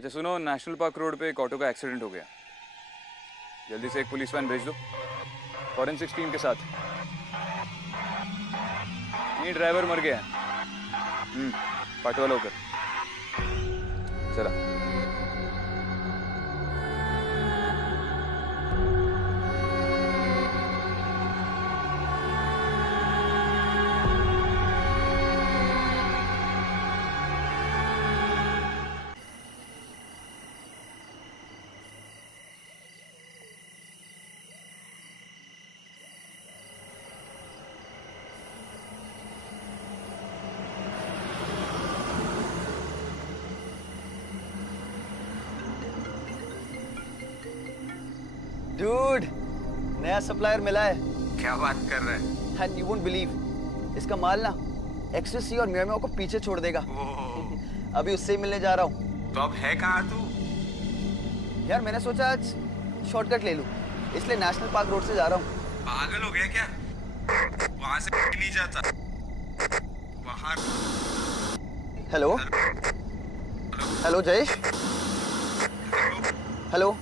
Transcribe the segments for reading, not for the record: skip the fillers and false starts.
अच्छा सुनो, national park road पे एक ऑटो का एक्सीडेंट हो गया। जल्दी से एक पुलिस वैन भेज दो फॉरेंसिक्स टीम के साथ। नहीं, ड्राइवर मर गया है। पाटवाला होकर चला। डूड, नया सप्लायर मिला है। क्या बात कर रहे हैं? एंड यू वोंट बिलीव, इसका माल ना एक्सटेसी और म्याओ को पीछे छोड़ देगा। अभी उससे ही मिलने जा रहा हूँ। तो अब है कहाँ तू? यार मैंने सोचा आज शॉर्टकट ले लूँ, इसलिए नेशनल पार्क रोड से जा रहा हूँ। पागल हो गया क्या? वहां से नहीं जाता। वहां। Hello hello Jayesh, hello.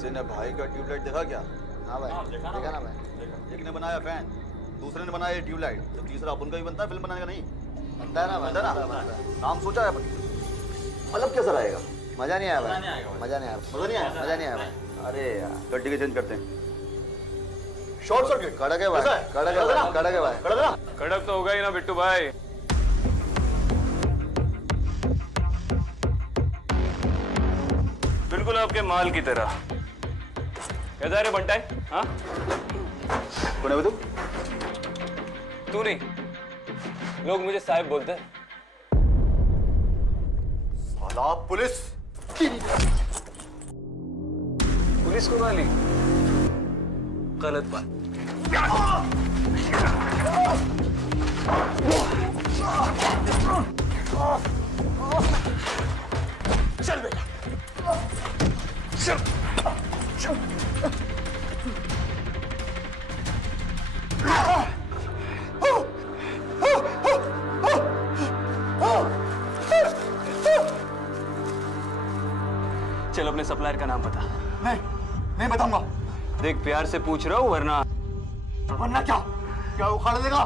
किसी ने भाई का ट्यूबलाइट देखा क्या? हाँ भाई, देखा ना भाई। एक ने बनाया फैन, दूसरे ने बनाया ट्यूबलाइट, तो तीसरा अपन का भी बनता है फिल्म बनाने का नहीं बनता है ना, बनता है ना। नाम सोचा है अपन, मतलब कैसा रहेगा? मजा नहीं आया भाई, मजा नहीं आया, मजा नहीं आया? मजा नहीं आया भाई। अरे यार गड्डी के चेंज करते हैं। Short circuit. कड़क है भाई, कड़क है भाई, कड़क है भाई, कड़क है ना? कड़क तो होगा ही ना बिट्टू भाई। बिल्कुल आपके माल की तरह। कैसा रे बंटाई? हाँ? कौन है तू? तू नहीं, लोग मुझे साहिब बोलते हैं। साला पुलिस। पुलिस को गाली? गलत बात। चल बेटा, चल, चल। चल अपने सप्लायर का नाम बता। नहीं बताऊंगा। देख प्यार से पूछ रहा हूँ वरना। वरना क्या? क्या उखाड़ देगा?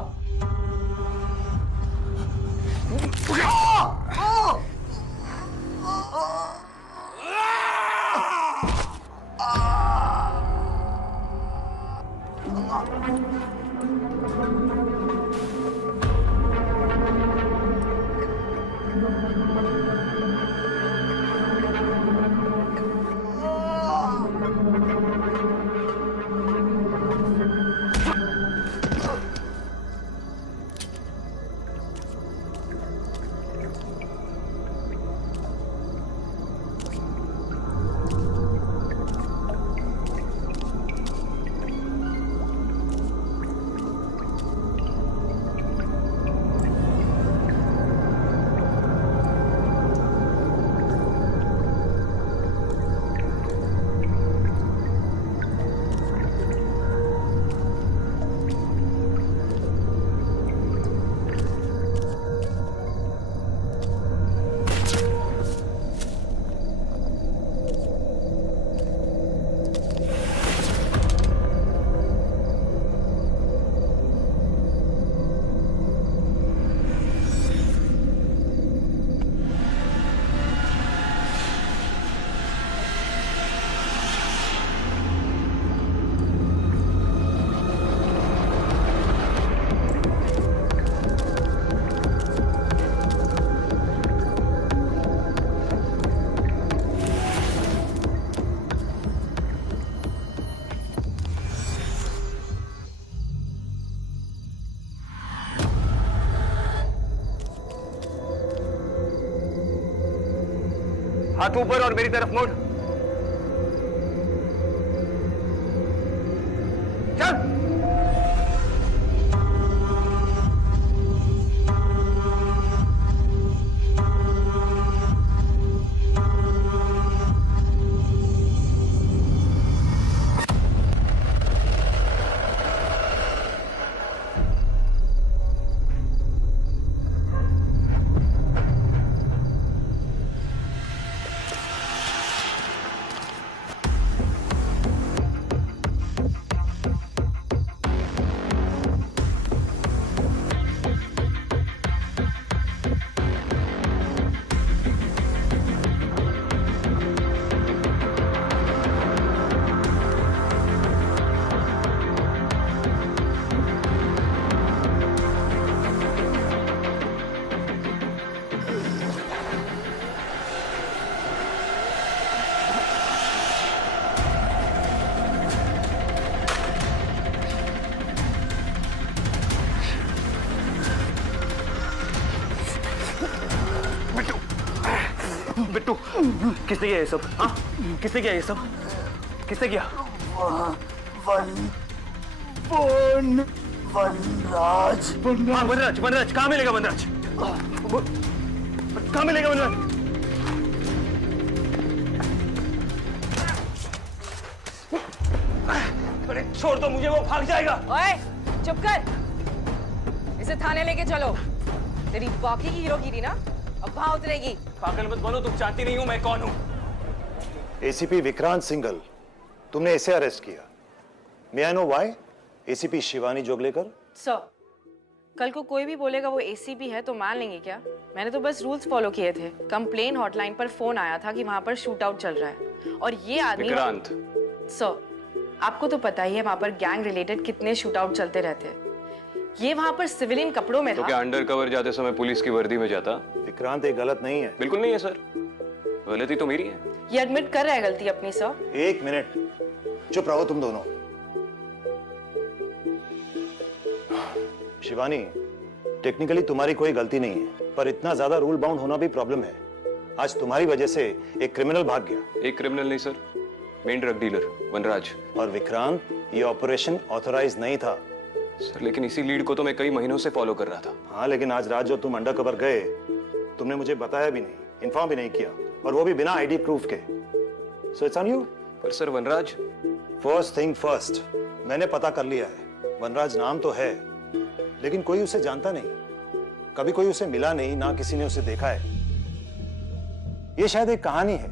हाथ ऊपर और मेरी तरफ मोड़। चल। बिट्टू, किसने किया ये सब? हाँ, किसने किया ये सब? किसने किया? वनराज। हाँ, वनराज, वनराज, कहाँ मिलेगा वनराज? कहाँ मिलेगा वनराज? अरे छोड़ दो मुझे, वो भाग जाएगा। ओए, चुप कर। इसे थाने लेके चलो। तेरी बाकी की हीरोगिरी ना अब वहां उतरेगी। पागल मत बनो, तुम जानती नहीं हो मैं कौन हूँ। एसीपी विक्रांत सिंघल, तुमने इसे अरेस्ट किया। May I know why? ACP Shivani Joglekar. Sir, कल को कोई भी बोलेगा वो एसीपी है तो मान लेंगे क्या? मैंने तो बस रूल्स फॉलो किए थे। कंप्लेन हॉटलाइन पर फोन आया था कि वहां पर शूट आउट चल रहा है और ये आदमी विक्रांत। सर, आपको तो पता ही है वहां पर गैंग रिलेटेड कितने शूट आउट चलते रहते हैं। ये वहां पर सिविलियन कपड़ों में तो था। क्या अंडर कवर जाते समय पुलिस की वर्दी में जाता? विक्रांत, ये गलत नहीं है। बिल्कुल नहीं है सर, गलती तो मेरी है। ये एडमिट कर रहा है गलती अपनी सर। एक मिनट, चुप रहो तुम दोनों। शिवानी, टेक्निकली तुम्हारी कोई गलती नहीं है, पर इतना ज्यादा रूल बाउंड होना भी प्रॉब्लम है। आज तुम्हारी वजह से एक क्रिमिनल भाग गया। एक क्रिमिनल नहीं सर, मेन ड्रग डीलर वनराज। और विक्रांत, ये ऑपरेशन ऑथराइज नहीं था। सर लेकिन इसी लीड को तो मैं कई महीनों से फॉलो कर रहा था। हाँ, लेकिन आज रात जो तुम अंडर कवर गए, तुमने मुझे बताया भी नहीं, इन्फॉर्म भी नहीं किया, और वो भी बिना आईडी प्रूफ के। So it's on you. पर सर वनराज, फर्स्ट थिंग फर्स्ट, मैंने पता कर लिया है। वनराज नाम तो है, लेकिन कोई उसे जानता नहीं, कभी कोई उसे मिला नहीं, ना किसी ने उसे देखा है। ये शायद एक कहानी है,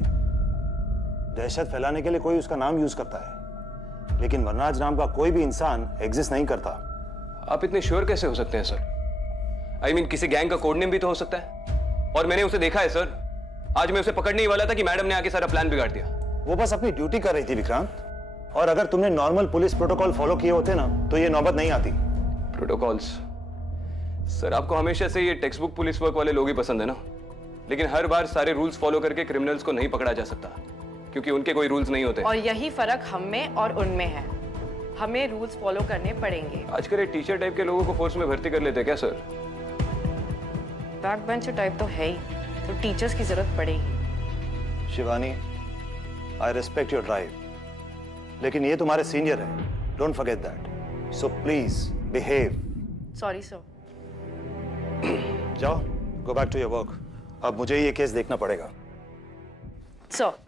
दहशत फैलाने के लिए कोई उसका नाम यूज करता है, लेकिन वनराज नाम का कोई भी इंसान एग्जिस्ट नहीं करता। आप इतने श्योर कैसे हो सकते हैं सर? I mean, किसी गैंग का कोड नेम भी तो हो सकता है, और मैंने उसे देखा है सर। आज मैं उसे पकड़ने ही वाला था कि मैडम ने आके सारा प्लान बिगाड़ दिया। वो बस अपनी ड्यूटी कर रही थी विक्रांत, और अगर तुमने नॉर्मल पुलिस प्रोटोकॉल फॉलो किए होते ना, तो ये नौबत नहीं आती। प्रोटोकॉल्स? सर आपको हमेशा से ये टेक्स्ट बुक पुलिस वर्क वाले लोग ही पसंद है ना, लेकिन हर बार सारे रूल्स फॉलो करके क्रिमिनल्स को नहीं पकड़ा जा सकता, क्योंकि उनके कोई रूल्स नहीं होते। और यही फर्क हम में और उनमें है। हमें रूल्स फॉलो करने पड़ेंगे। आजकल ये टीचर टाइप के लोगों को फोर्स में भर्ती कर लेते हैं क्या सर? बैक बेंचर टाइप तो है ही, तो टीचर्स की जरूरत पड़ेगी। Shivani, I respect your drive, लेकिन ये तुम्हारे सीनियर है, don't forget that. So please behave. Sorry sir. जाओ, go back to your work. अब मुझे ये केस देखना पड़ेगा। सर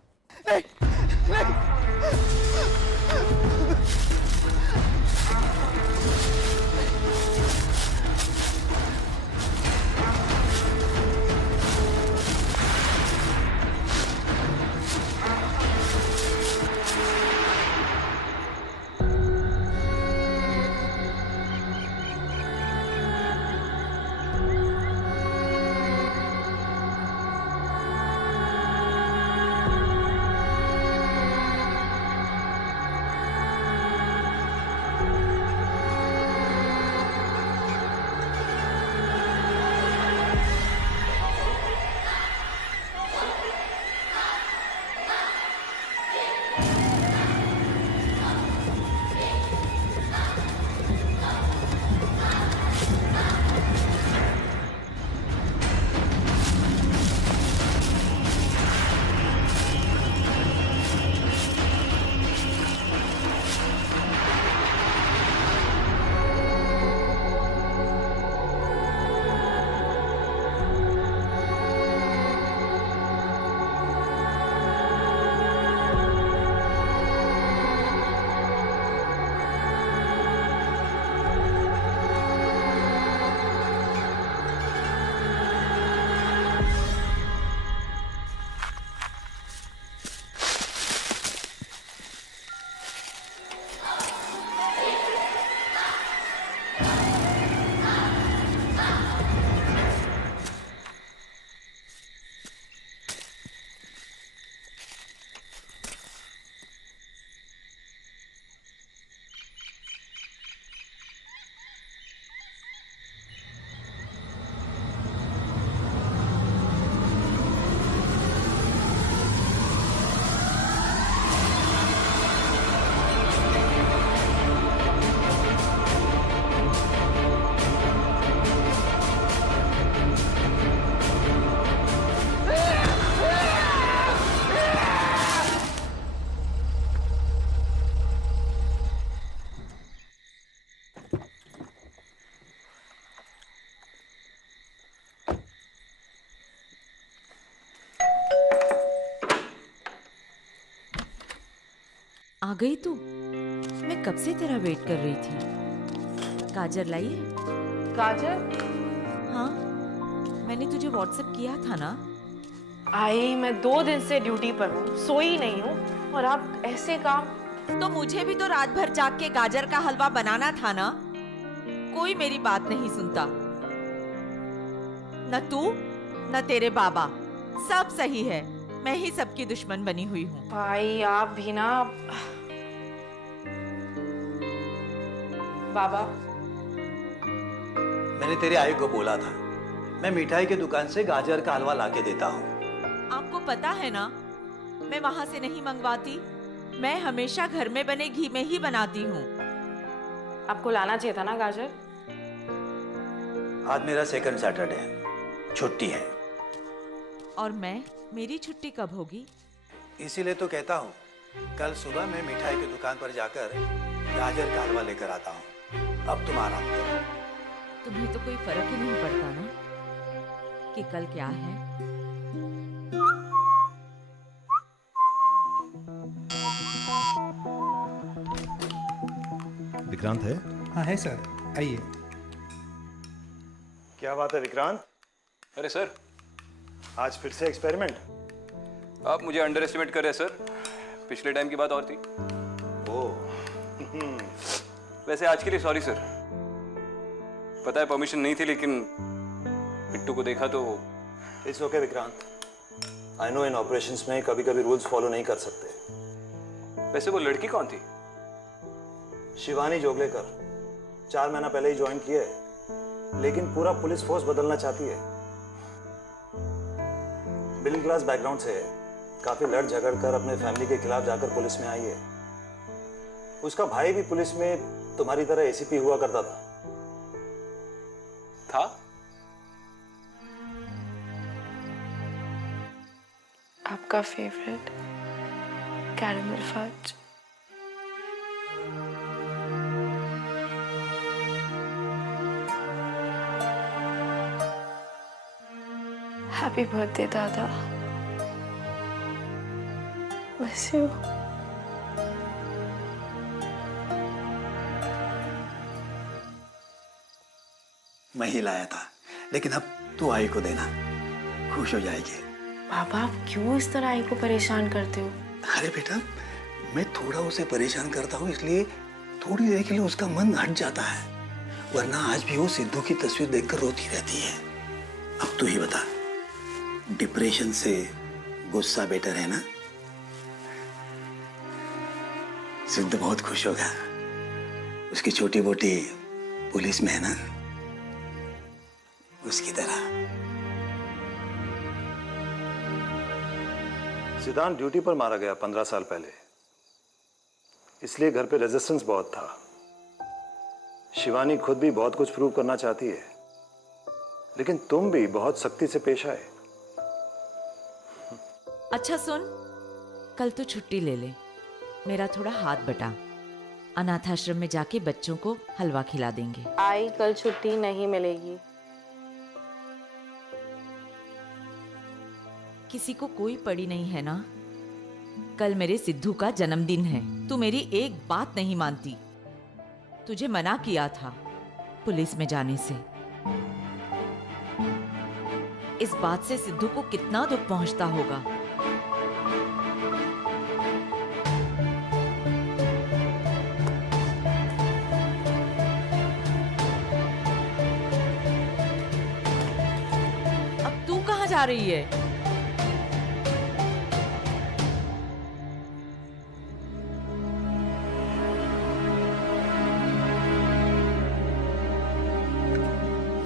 आ गई तू? मैं कब से तेरा वेट कर रही थी। काजर लाई है? काजल? हाँ, मैंने तुझे व्हाट्सएप किया था ना। आई, मैं 2 दिन से ड्यूटी पर हूँ, सोई नहीं हूँ, और आप ऐसे काम। तो मुझे भी तो रात भर जाग के गाजर का हलवा बनाना था ना। कोई मेरी बात नहीं सुनता, न तू न तेरे बाबा। सब सही है, मैं ही सबकी दुश्मन बनी हुई हूँ। भाई आप भी ना। बाबा, मैंने तेरे आई को बोला था, मैं मिठाई की दुकान से गाजर का हलवा लाके देता हूँ। आपको पता है ना, मैं वहां से नहीं मंगवाती। मैं हमेशा घर में बने घी में ही बनाती हूँ। आपको लाना चाहिए था ना गाजर। आज मेरा सेकंड सैटरडे है, छुट्टी है। और मेरी छुट्टी कब होगी? इसीलिए तो कहता हूँ, कल सुबह मैं मिठाई की दुकान पर जाकर गाजर का हलवा लेकर आता हूँ। अब तुम आराम करो। तुम्हें तो कोई फर्क ही नहीं पड़ता ना कि कल क्या है। विक्रांत है? हाँ है सर, आइए। क्या बात है विक्रांत, अरे सर, आज फिर से एक्सपेरिमेंट? आप मुझे अंडर एस्टिमेट कर रहे हैं सर। पिछले टाइम की बात और थी। ओह वैसे आज के लिए सॉरी सर। पता है परमिशन नहीं थी, लेकिन पिट्टू को देखा तो। It's okay Vikrant, I know in operations में कभी कभी रूल्स फॉलो नहीं कर सकते। वैसे वो लड़की कौन थी? शिवानी जोगलेकर, 4 महीना पहले ही ज्वाइन किए, लेकिन पूरा पुलिस फोर्स बदलना चाहती है। मिडिल क्लास बैकग्राउंड से है, काफी लड़ झगड़ कर अपने फैमिली के खिलाफ जाकर पुलिस में आई है। उसका भाई भी पुलिस में तुम्हारी तरह एसीपी हुआ करता था। आपका favourite caramel fudge. Happy birthday दादा, मिस यू। मैं ही लाया था, लेकिन अब तू आई को देना, खुश हो जाएगी। बाबा आप क्यों इस तरह आई को परेशान करते हो? अरे बेटा, मैं थोड़ा उसे परेशान करता हूँ, इसलिए थोड़ी देर के लिए उसका मन हट जाता है, वरना आज भी वो सिद्धू की तस्वीर देखकर रोती रहती है। अब तू ही बता, डिप्रेशन से गुस्सा बेटर है ना? सिद्धू बहुत खुश होगा, उसकी छोटी बोटी पुलिस में है ना, उसकी तरह। सिद्धांत ड्यूटी पर मारा गया 15 साल पहले, इसलिए घर पे रेजिस्टेंस बहुत था। शिवानी खुद भी बहुत कुछ प्रूव करना चाहती है, लेकिन तुम भी बहुत सख्ती से पेश आए। अच्छा सुन, कल तो छुट्टी ले ले, मेरा थोड़ा हाथ बटा। अनाथ आश्रम में जाके बच्चों को हलवा खिला देंगे। आई कल छुट्टी नहीं मिलेगी। किसी को कोई पड़ी नहीं है ना? कल मेरे सिद्धू का जन्मदिन है। तू मेरी एक बात नहीं मानती। तुझे मना किया था पुलिस में जाने से। इस बात से सिद्धू को कितना दुख पहुंचता होगा। अब तू कहां जा रही है?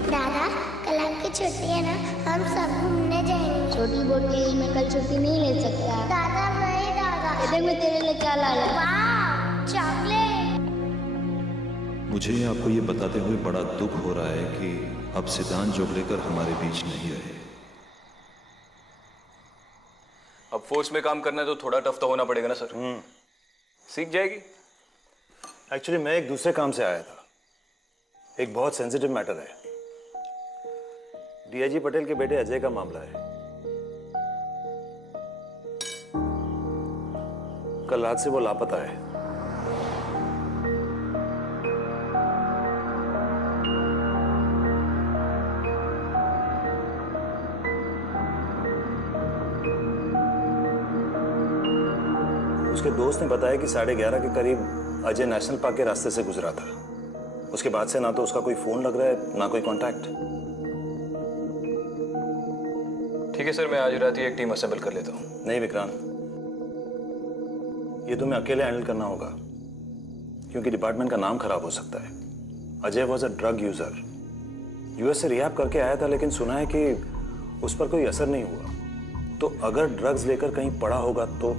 दादा कल आपकी छुट्टी है ना, हम सब घूमने जाएंगे। छोटी बोटी मैं कल छुट्टी नहीं ले सकता। दादा नहीं दादा, इधर मैं तेरे लिए क्या लाया? वाह चॉकलेट। मुझे आपको ये बताते हुए बड़ा दुख हो रहा है कि अब सिद्धांत जोगलेकर हमारे बीच नहीं रहे। अब फोर्स में काम करना है तो थोड़ा टफ तो होना पड़ेगा ना सर। सीख जाएगी। एक्चुअली मैं एक दूसरे काम से आया था, एक बहुत सेंसिटिव मैटर है। डीआईजी पटेल के बेटे अजय का मामला है। कल रात से वो लापता है। उसके दोस्त ने बताया कि 11:30 के करीब अजय नेशनल पार्क के रास्ते से गुजरा था। उसके बाद से ना तो उसका कोई फोन लग रहा है, ना कोई कांटेक्ट। ठीक है सर, मैं आज रात ही एक टीम असेंबल कर लेता हूँ। नहीं विक्रांत, ये तुम्हें अकेले हैंडल करना होगा, क्योंकि डिपार्टमेंट का नाम खराब हो सकता है। Ajay was a drug user, US से रिहैब करके आया था, लेकिन सुना है कि उस पर कोई असर नहीं हुआ। तो अगर ड्रग्स लेकर कहीं पड़ा होगा तो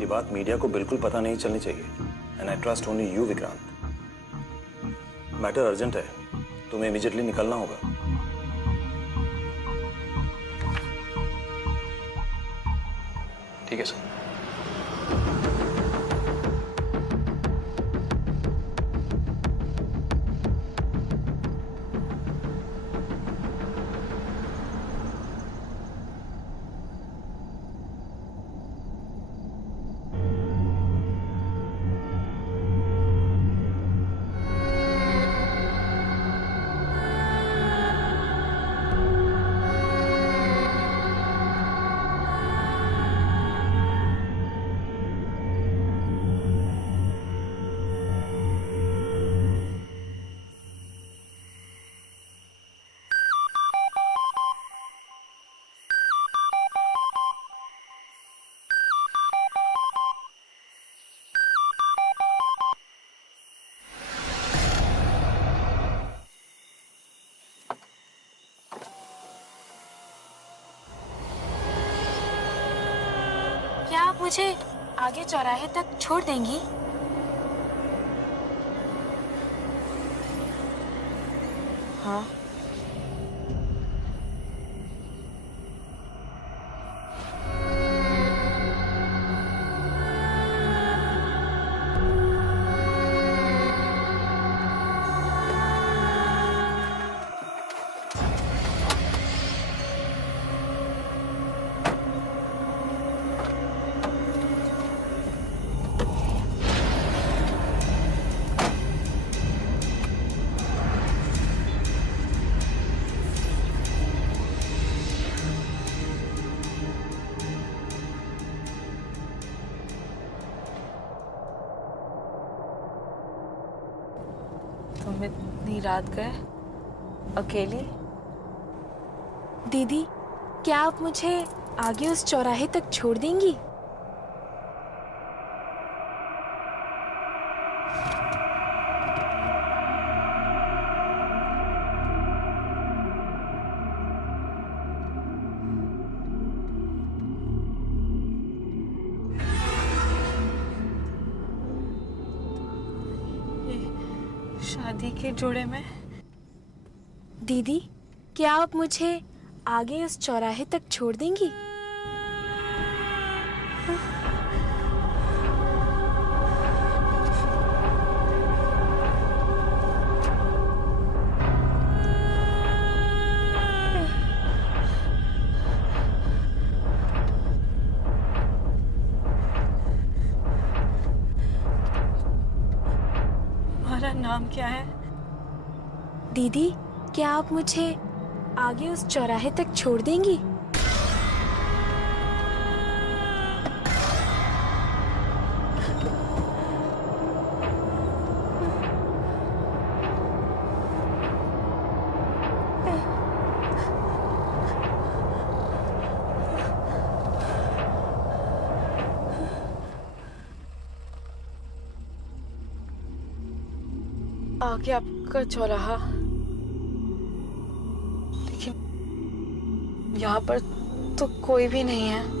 ये बात मीडिया को बिल्कुल पता नहीं चलनी चाहिए। And I trust only you Vikrant. Matter urgent है, तुम्हें इमीडिएटली निकलना होगा। ठीक है सर। क्या आप मुझे आगे चौराहे तक छोड़ देंगी? हाँ। तुम इतनी रात गए अकेली? दीदी, क्या आप मुझे आगे उस चौराहे तक छोड़ देंगी? शादी के जोड़े में? दीदी, क्या आप मुझे आगे उस चौराहे तक छोड़ देंगी? तुम्हारा नाम क्या है? दीदी, क्या आप मुझे आगे उस चौराहे तक छोड़ देंगी? आगे आपका चौराहा, लेकिन यहाँ पर तो कोई भी नहीं है।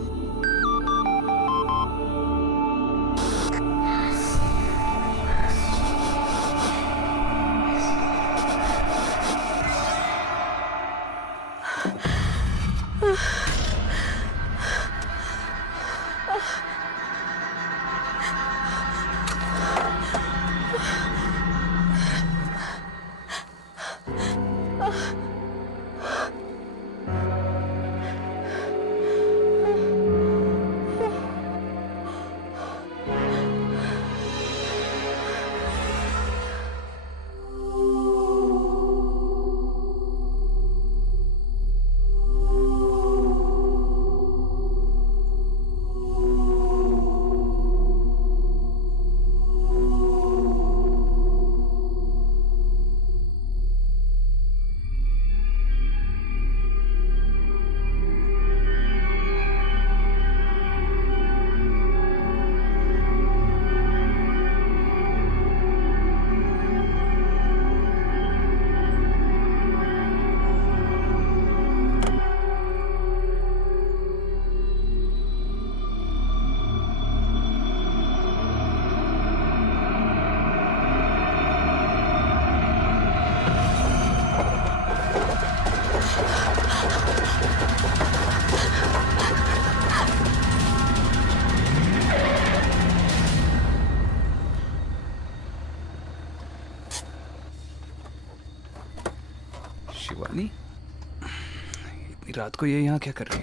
रात को ये यहाँ क्या कर रही?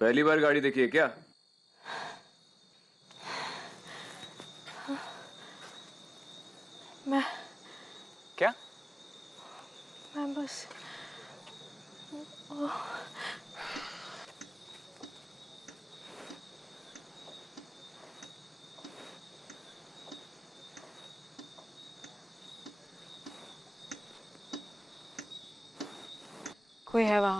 पहली बार गाड़ी देखी है क्या? मैं क्या? मैं बस कोई है वहाँ?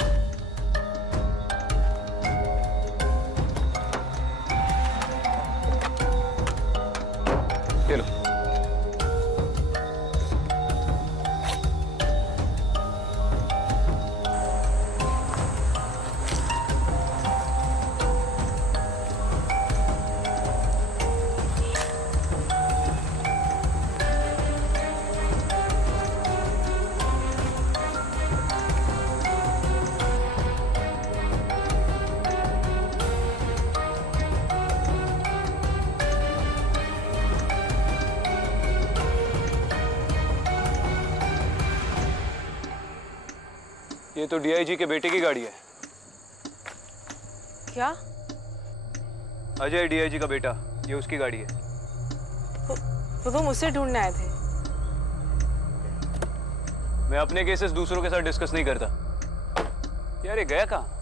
ये लो। ये तो डीआईजी के बेटे की गाड़ी है। क्या? अजय डीआईजी का बेटा, ये उसकी गाड़ी है। तो तुम उसे ढूंढने आए थे? मैं अपने केसेस दूसरों के साथ डिस्कस नहीं करता। यार ये गया कहाँ?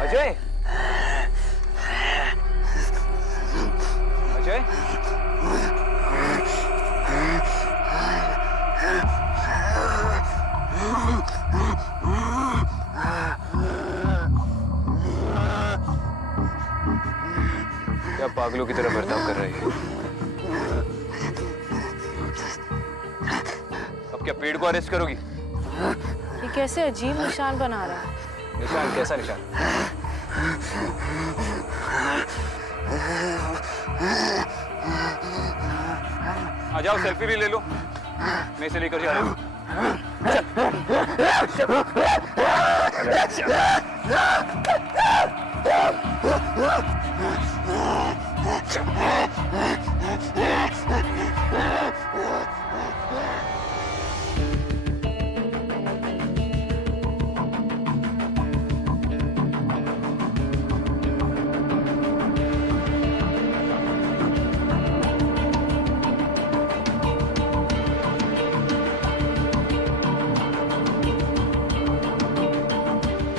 अजय, अजय, क्या पागलों की तरह बर्ताव कर रही है? अब क्या पेड़ को अरेस्ट करोगी? ये कैसे अजीब निशान बना रहा है? निशान? कैसा निशान? आ जाओ, सेल्फी भी ले लो। मैं इसे लेकर जा रहा हूँ।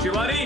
शिवानी,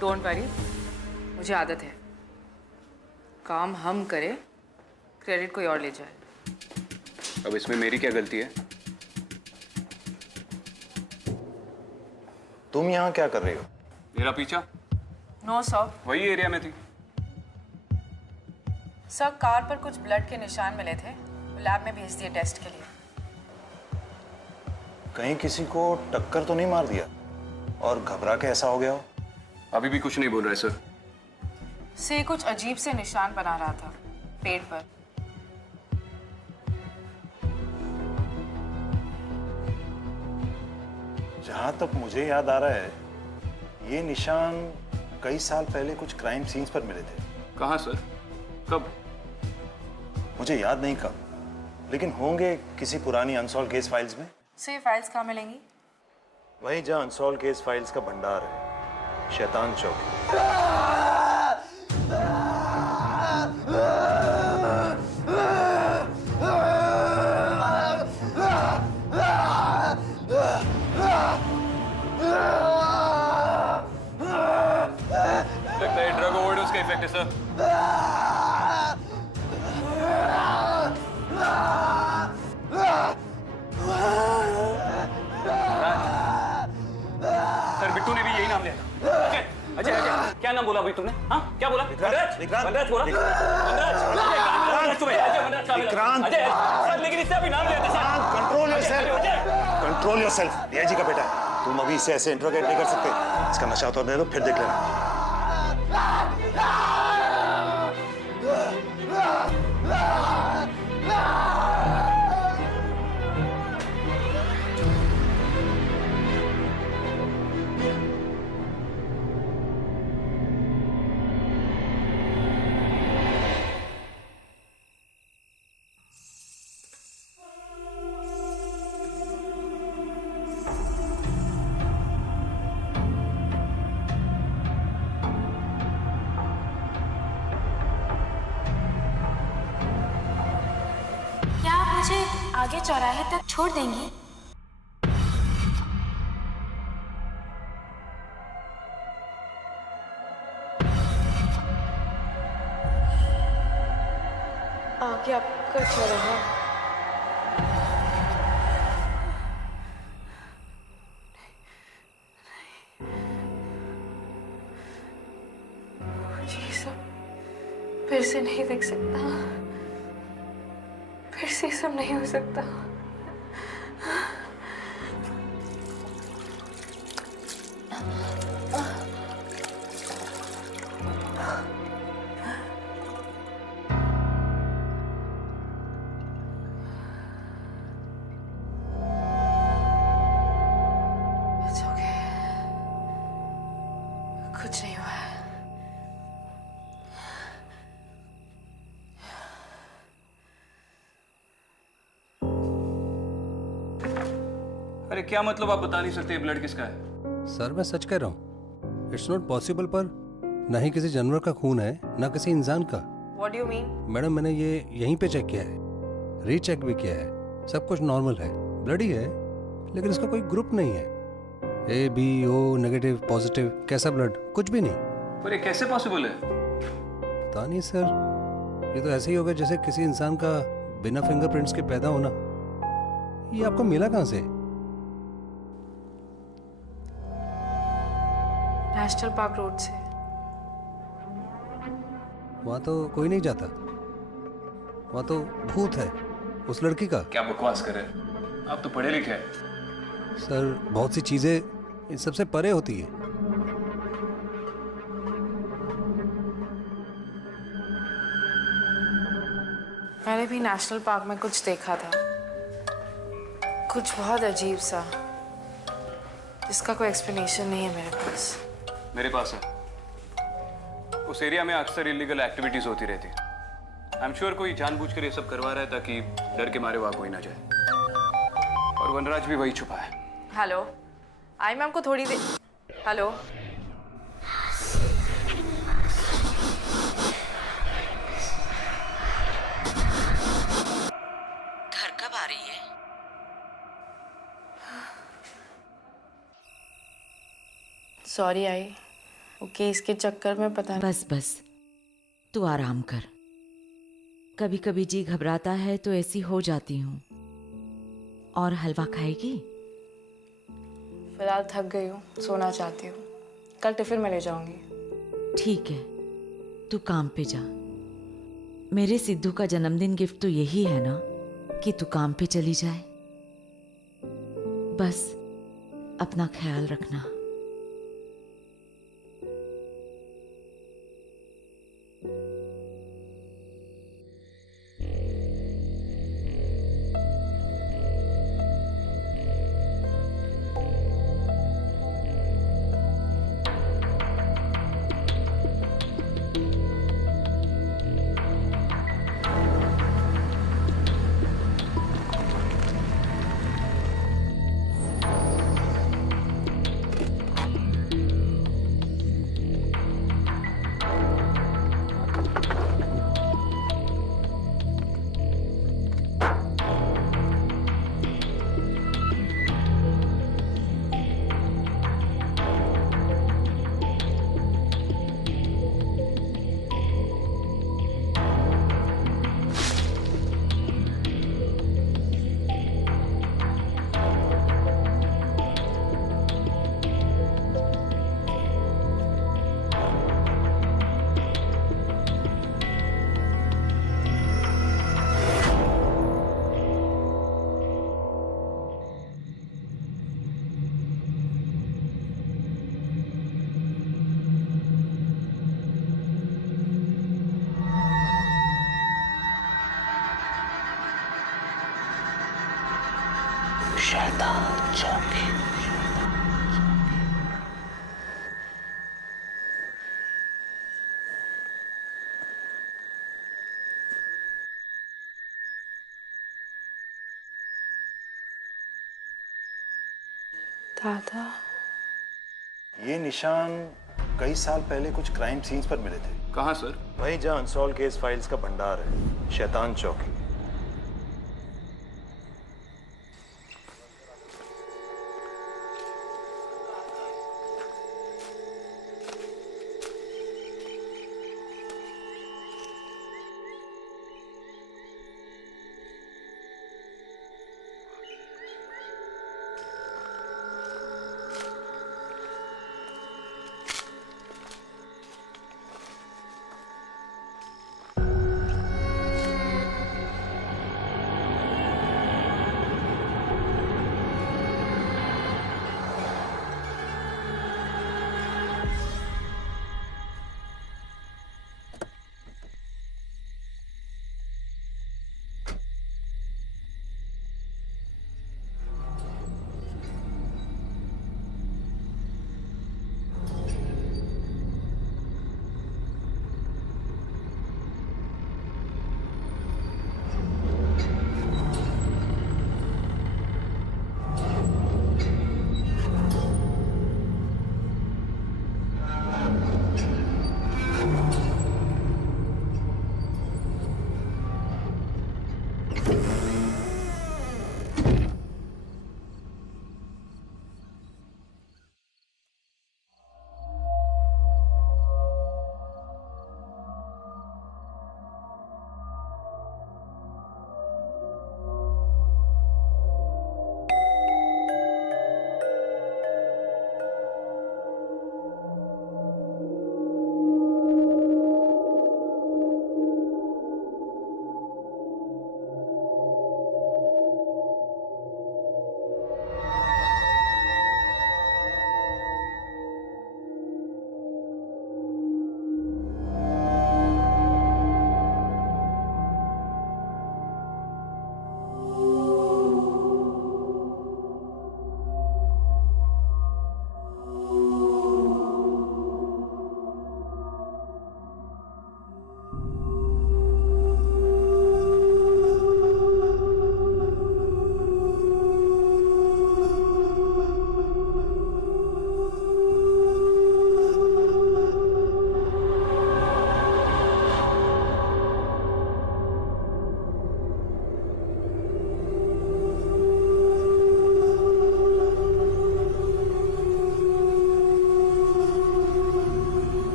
डोंट वरी, मुझे आदत है। काम हम करें, क्रेडिट कोई और ले जाए। अब इसमें मेरी क्या गलती है? तुम यहाँ क्या कर रही हो? मेरा पीछा? No sir. वही एरिया में थी। सर, कार पर कुछ ब्लड के निशान मिले थे, लैब में भेज दिए टेस्ट के लिए। कहीं किसी को टक्कर तो नहीं मार दिया और घबरा के ऐसा हो गया हो? अभी भी कुछ नहीं बोल रहे सर। से कुछ अजीब से निशान बना रहा था पेट पर। जहां तक मुझे याद आ रहा है, ये निशान कई साल पहले कुछ क्राइम सीन्स पर मिले थे। कहाँ सर? कब? मुझे याद नहीं कब, लेकिन होंगे किसी पुरानी अनसॉल्व केस फाइल्स में। सो ये फाइल्स कहाँ मिलेंगी? वहीं जहाँ अनसॉल्व केस फाइल्स का भंडार है, शैतान चौक। लगता है ड्रग ओवरडोज का इफेक्ट है सर। सर बिट्टू ने भी यही नाम लिया था। अजय अजय अजय क्या नाम बोला भाई तुमने? हाँ क्या बोला? वनराज बोला? अजय सर लेकिन इससे अभी नाम लिया था sir. Control yourself, control yourself. DIG का बेटा है, तुम अभी इसे ऐसे इंट्रोगेट नहीं कर सकते। इसका नशा तो दे दो, फिर देख लेना। क्या आप मुझे आगे चौराहे तक छोड़ देंगी? आगे आपका चौराहा। ये सब फिर से नहीं देख सकता, फिर से सब नहीं हो सकता। It's okay. कुछ नहीं हुआ है। अरे क्या मतलब आप बता नहीं सकते ये ब्लड किसका है? सर मैं सच कह रहा हूँ, इट्स नॉट पॉसिबल। पर ना ही किसी जानवर का खून है ना किसी इंसान का। What do you mean? Madam मैंने ये यहीं पे चेक किया है, रीचेक भी किया है, सब कुछ नॉर्मल है। ब्लड ही है लेकिन इसका कोई ग्रुप नहीं है। A B O negative positive कैसा ब्लड, कुछ भी नहीं। पर ये कैसे पॉसिबल है? पता नहीं सर, ये तो ऐसे ही होगा जैसे किसी इंसान का बिना फिंगरप्रिंट्स के पैदा होना। ये आपको मिला कहाँ से? नेशनल पार्क रोड से। वहाँ तो कोई नहीं जाता, वहाँ तो भूत है उस लड़की का। क्या बकवास कर रहे हैं? आप तो पढ़े लिखे हैं। सर बहुत सी चीजें इन सबसे परे होती है। मैंने भी नेशनल पार्क में कुछ देखा था, कुछ बहुत अजीब सा, जिसका कोई एक्सप्लेनेशन नहीं है मेरे पास। मेरे पास है। उस एरिया में अक्सर इलीगल एक्टिविटीज होती रहती है। आई एम श्योर कोई जानबूझकर ये सब करवा रहा है ताकि डर के मारे वहां कोई ना जाए। और वनराज भी वही छुपा है। हेलो, आई मैम को थोड़ी देर। हेलो, घर कब आ रही है? सॉरी आई, वो केस के चक्कर में पता नहीं। बस बस, तू आराम कर। कभी कभी जी घबराता है तो ऐसी हो जाती हूँ। और हलवा खाएगी? फिलहाल थक गई हूँ, सोना चाहती हूँ। कल टिफिन में ले जाऊंगी। ठीक है, तू काम पे जा। मेरे सिद्धू का जन्मदिन गिफ्ट तो यही है ना कि तू काम पे चली जाए। बस अपना ख्याल रखना। शैतान चौकी। दादा, ये निशान कई साल पहले कुछ क्राइम सीन्स पर मिले थे। कहाँ सर? वहीं जहां अनसॉल्व केस फाइल्स का भंडार है, शैतान चौकी।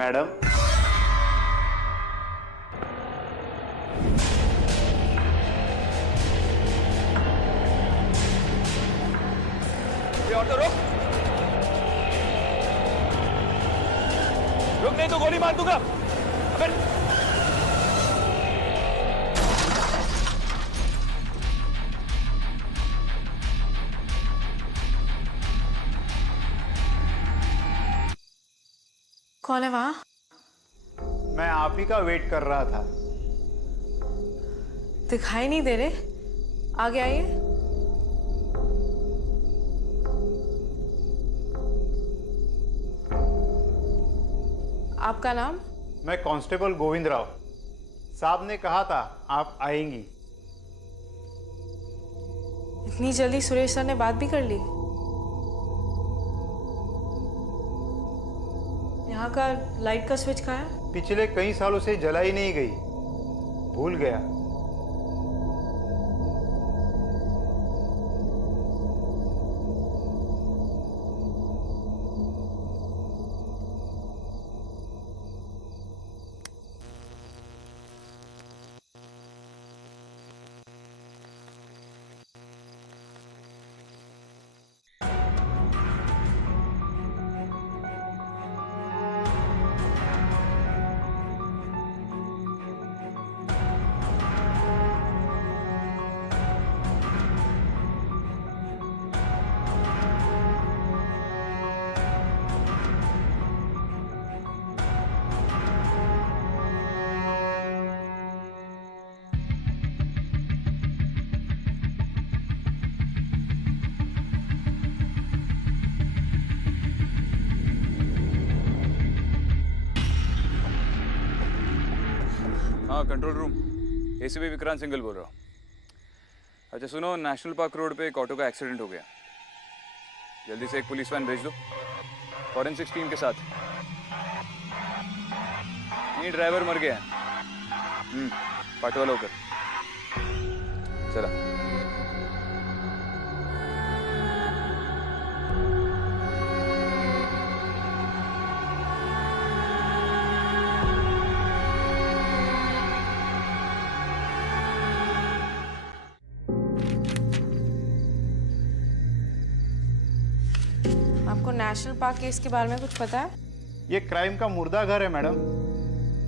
मैडम, ये ऑटो रुक। रुक नहीं तो गोली मार दूंगा। अबे कौन है वहां? मैं आप ही का वेट कर रहा था। दिखाई नहीं दे रहे, आगे आइए। आपका नाम? मैं कांस्टेबल गोविंद राव। साहब ने कहा था आप आएंगी। इतनी जल्दी सुरेश सर ने बात भी कर ली? यहाँ का लाइट का स्विच कहाँ है? पिछले कई सालों से जला ही नहीं गई, भूल गया। हाँ control room, ACP Vikrant Singhal बोल रहा हूँ। अच्छा सुनो, नेशनल पार्क रोड पे एक ऑटो का एक्सीडेंट हो गया। जल्दी से एक पुलिस वैन भेज दो फॉरेंसिक्स टीम के साथ। नहीं, ड्राइवर मर गया है। पाटवा होकर चला। आपको नेशनल पार्क केस के बारे में कुछ पता है? ये क्राइम का मुर्दा घर है मैडम।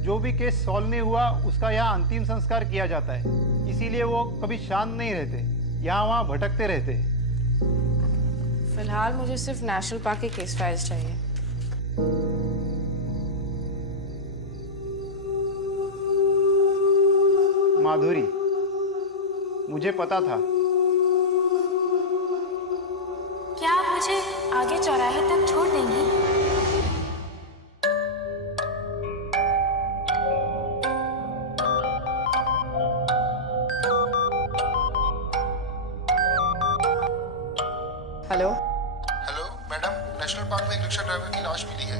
जो भी केस सॉल्व नहीं हुआ उसका यहाँ अंतिम संस्कार किया जाता है, इसीलिए वो कभी शांत नहीं रहते, यहाँ वहाँ भटकते रहते। फिलहाल मुझे सिर्फ नेशनल पार्क के केस फाइल्स चाहिए। माधुरी, मुझे पता था। क्या आप मुझे आगे चौराहे तक छोड़ देंगी? Hello hello madam, national park में एक रिक्शा ड्राइवर की लाश मिली है।